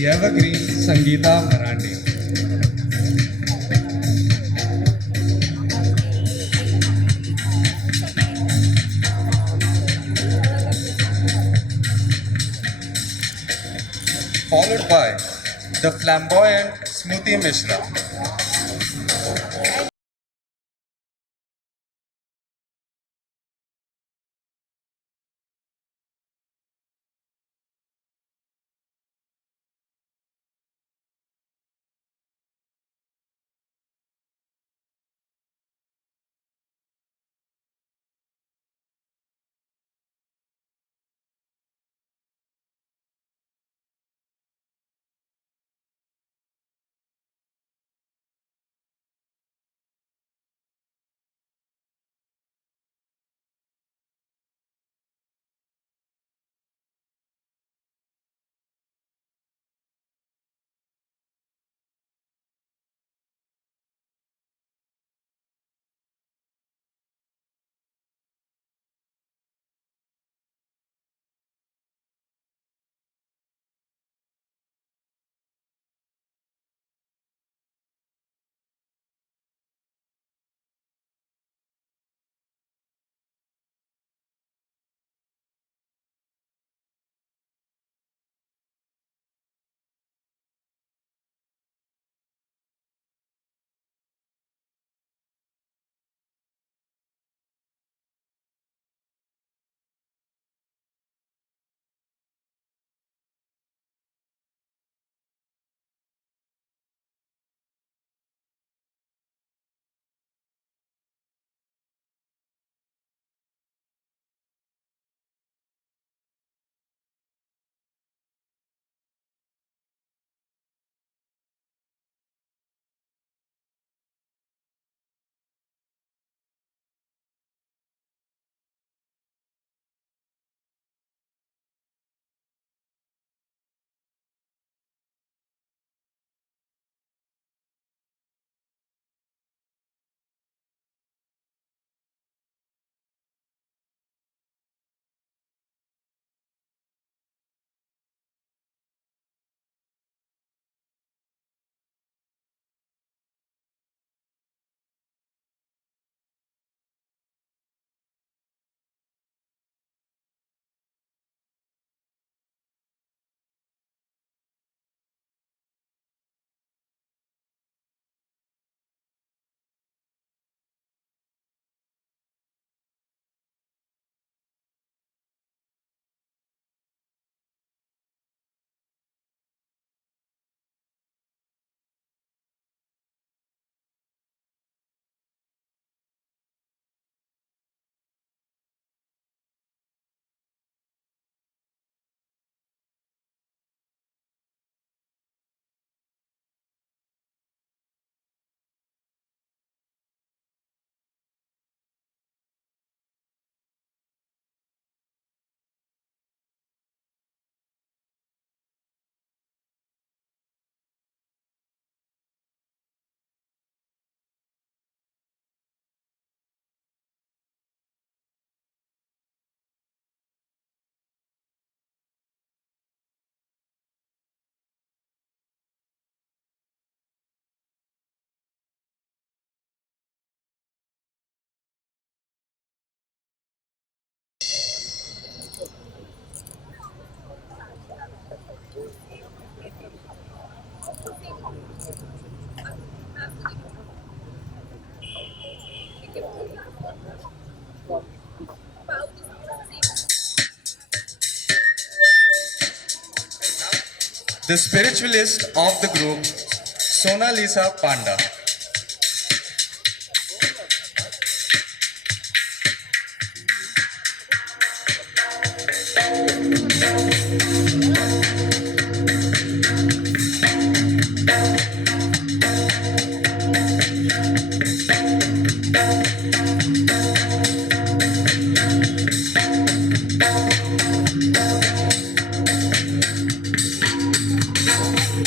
The evergreen Sangeeta Marandi. Followed by the flamboyant Smruti Mishra. The spiritualist of the group, Sona Lisa Panda.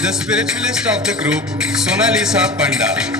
The spiritualist of the group, Sona Lisa Panda.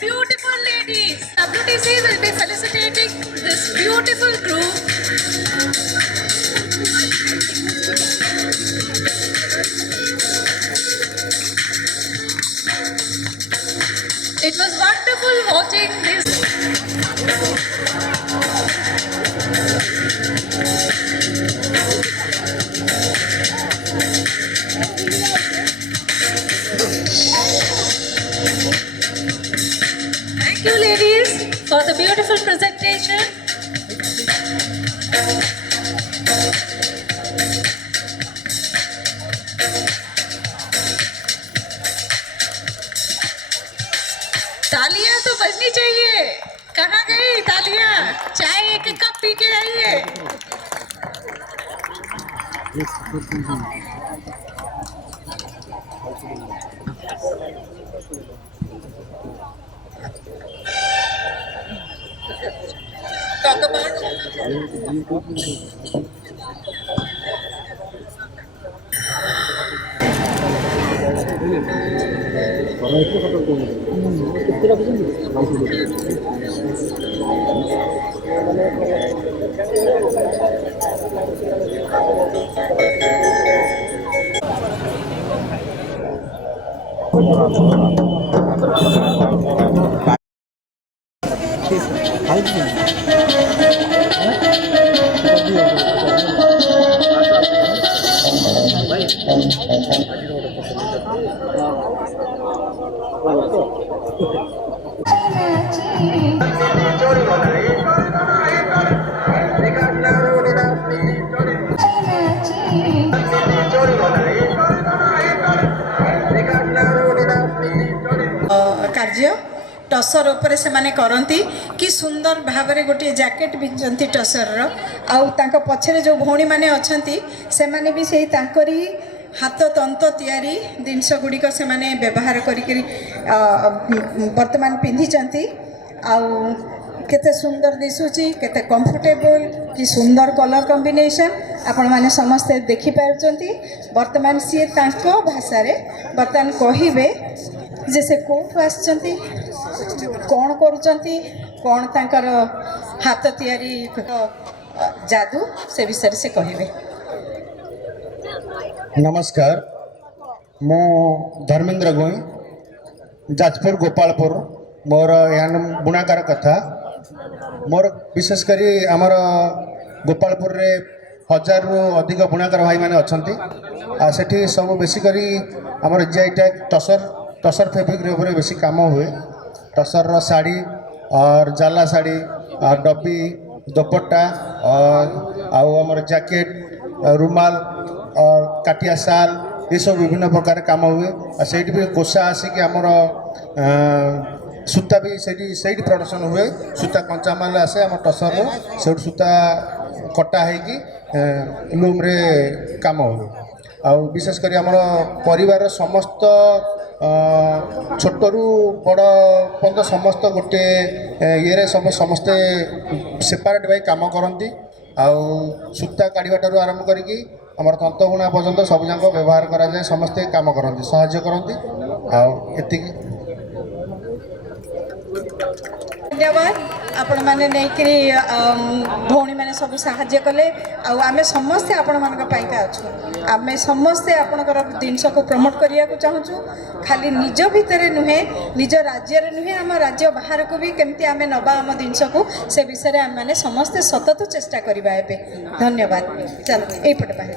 Beautiful ladies, WTC will be felicitating this beautiful group. It was wonderful watching this. Thank you, ladies, for the beautiful presentation. तालियां तो बजनी चाहिए। कहाँ गई तालियां? चाय एक cup P के आइए। Talk about कार्य टसर उपरे से माने करती कि सुंदर भाव में गोटे जैकेट पिंधती टसर आउ पछरे जो भौणी माने अछंती से माने भी से हाथ तंत तैयारी जिनस गुड़िक से माने व्यवहार करी ବର୍ତ୍ତମାନ ପିନ୍ଧିଛନ୍ତି ଆଉ କେତେ ସୁନ୍ଦର ଦିଶୁଛି କେତେ କମ୍ଫର୍ଟେବଲ୍ କି ସୁନ୍ଦର କଲର୍ କମ୍ବିନେସନ୍ ଆପଣମାନେ ସମସ୍ତେ ଦେଖିପାରୁଛନ୍ତି ବର୍ତ୍ତମାନ ସିଏ ତାଙ୍କ ଭାଷାରେ ବର୍ତ୍ତମାନ କହିବେ ଯେ ସେ କେଉଁଠୁ ଆସିଛନ୍ତି କ'ଣ କରୁଛନ୍ତି କ'ଣ ତାଙ୍କର ହାତ ତିଆରି ଯାଦୁ ସେ ବିଷୟରେ ସେ କହିବେ। नमस्कार मु धर्मेंद्र गोई जाजपुर गोपालपुर मोर यहाँ बुणाकार कथा मोर विशेषकर आमर गोपालपुर रे 1000 रु अधिक बुणाकार भाई मैंने अच्छा सेठी सब बेसिक आमर जीआई टैग टसर फैब्रिक रे बेसी काम हुए टसर रो साड़ी और जाला साड़ी और डब्बी दुपट्टा और आमर जैकेट रुमाल और काटिया साल ये सब विभिन्न प्रकार काम हुए और से भी कोसा आसिक आमर सूता भी से प्रोडक्शन हुए सूता कंचामाल आसे आम टसर से सूता कटा होगी लूम रे काम हुए आ विशेषकर आमर परिवार समस्त छोटू बड़ पर्यंत समस्त गोटे ये सब समस्ते सेपारेट भाई काम करती आउ सूता काढ़ाटू आरंभ करी आमर तंत बुणा पर्यंत सब जाक व्यवहार करा जाए समस्ते काम करती साहाय्य करती आती धन्यवाद आपण मैंने नहीं भौणी मैंने सब साहाय्य कले आम समस्ते आपण मान अच्छु आम समस्ते आपणकर जिनस को प्रमोट करने को चाहूँ खाली निज भितर नुहे निज राज्य नुहे आम राज्य बाहर को भी केमती आम नवा आम जिनस को से विषय आम मैंने समस्ते सतत चेष्टा करवा। धन्यवाद चलो यपटे बाहर